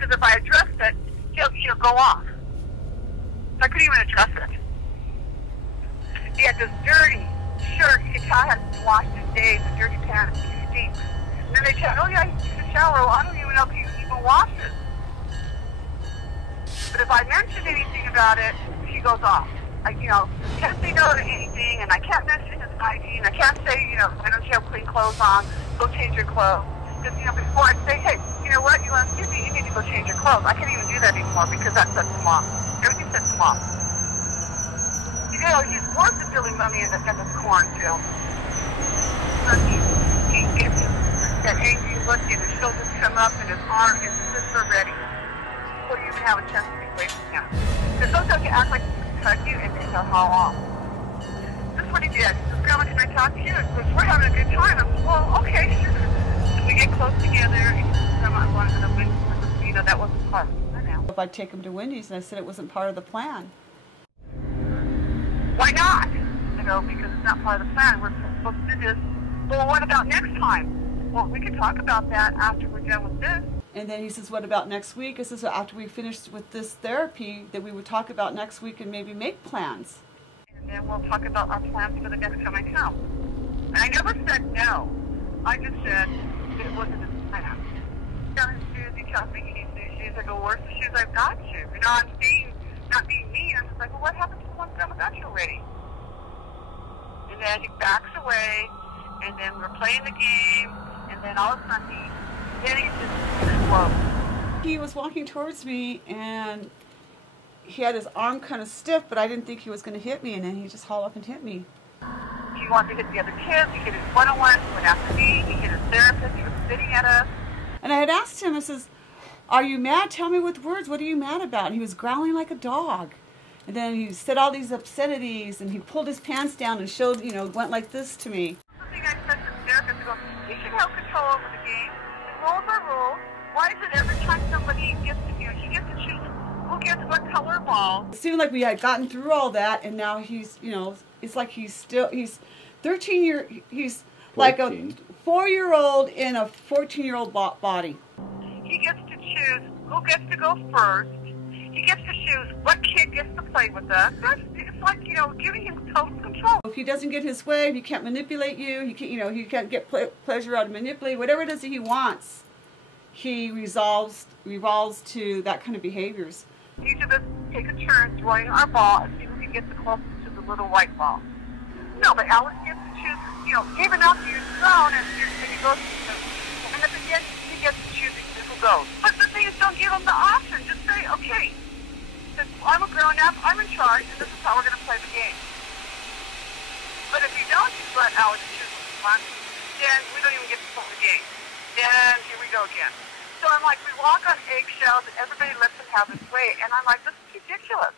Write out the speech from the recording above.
Because if I address it, he'll go off. So I couldn't even address it. He had this dirty shirt. His car hasn't been washed in days, a dirty pants, he stinks. And then they tell me, oh yeah, he takes a shower. Well, I don't even know if he even washes. But if I mention anything about it, he goes off. I can't say no to anything, and I can't mention his hygiene. I can't say, why don't you have clean clothes on? Go change your clothes. Because, before I say, hey, you know what, you need to go change your clothes. I can't even do that anymore because that sets him off. Everything sets him off. He's worse than Billy Mummy in this cornfield. He gets that angry look, and his shoulders come up, and his arm is just so ready. Before you even have a chance to be away from him. Because sometimes you act like he's going to cut you, and then he'll haul off. That's what he did. He says, Grandma, can I talk to you? Because we're having a good time. I said, well, okay, sure. We get close together, and he says, Grandma, I'm going to the Wendy's. That wasn't part of the plan. If I'd take him to Wendy's, and I said it wasn't part of the plan. Why not? Because it's not part of the plan. We're supposed to do this. Well, what about next time? Well, we can talk about that after we're done with this. And then he says, what about next week? I says, after we finished with this therapy, that we would talk about next week and maybe make plans. And then we'll talk about our plans for the next time I come. And I never said no. I just said it wasn't his plan. He got his shoes, he tells me he needs new shoes. I go, where's the shoes I've got you? I'm not being mean. I'm just like, well, what happened to the ones I got you already? And then he backs away, and then we're playing the game, and then all of a sudden he just explodes. He was walking towards me, and he had his arm kind of stiff, but I didn't think he was going to hit me, and then he just hauled up and hit me. He wanted to hit the other kids, he hit his one-on-one, he went after me, he hit his therapist, he was spitting at us. And I had asked him, I says, are you mad? Tell me with words, what are you mad about? And he was growling like a dog. And then he said all these obscenities, and he pulled his pants down and showed, went like this to me. Something I said to the therapist, he should have control over the game. The rules are rules. Why is it every time somebody gets to he gets to choose who gets what color ball? It seemed like we had gotten through all that, and now he's, it's like he's 13 he's 14. Like a 4-year-old in a 14-year-old body. He gets to choose who gets to go first. He gets to choose what kid gets to play with us. It's like, giving him total control. If he doesn't get his way, he can't manipulate you. He can't, he can't get pleasure out of manipulating. Whatever it is that he wants, he revolves to that kind of behaviors. Each of us take a turn throwing our ball and see who can get the closest to the little white ball. No, but Alex gets to choose, even after you're thrown and you go to and at the end he gets to choose who goes. But the thing is, don't give him the option. Just say, okay, since I'm a grown-up, I'm in charge, and this is how we're going to play the game. But if you don't just let Alex choose what he wants, then we don't even get to play the game. Then here we go again. So I'm like, we walk on eggshells, and everybody lets him have his way, and I'm like, this is ridiculous.